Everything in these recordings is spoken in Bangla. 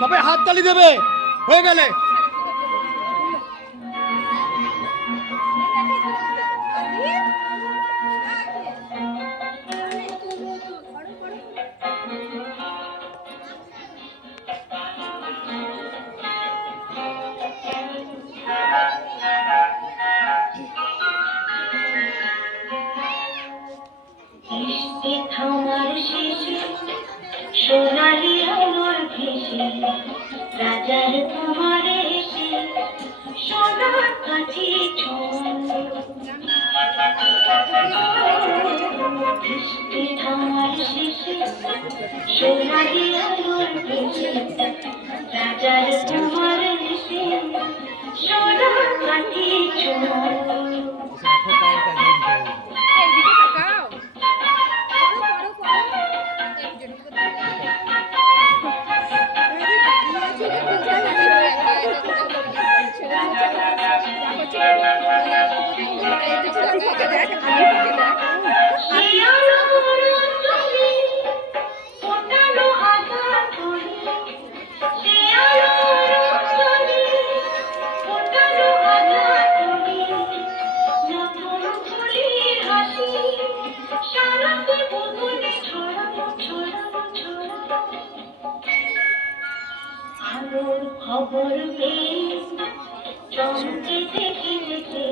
সবাই হাততালি দেবে হয়ে গেলে। সোনালি আলোর ভেসে রাজার কুমারে এসে সোনার কাছে বৃষ্টি থামার শেষে সোনালি আলোর ভেসে রাজার কুমারে এসে সোনার কাছে খবর পেয়ে চমকে দেখে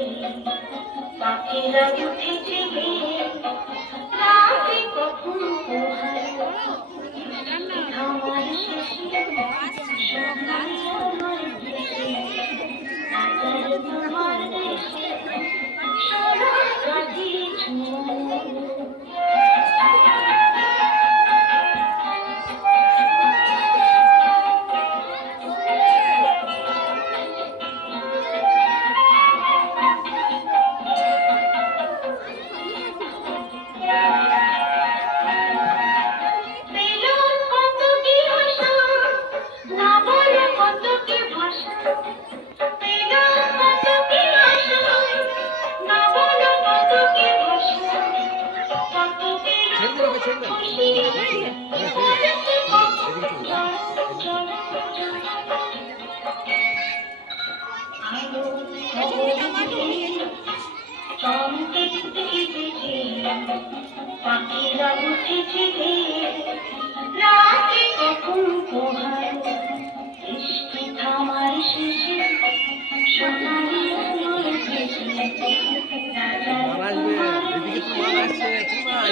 পাখিরা উঠেছে রাতে কখন আমার শেষে সোনালি আমার দেশে রাজার তোমার দেশে সোনার কাছে পাখিরা উঠেছে রাতে কখন পোহায় বৃষ্টি থামার শেষে সোনালি আলোর ভেসে রাজার কুমার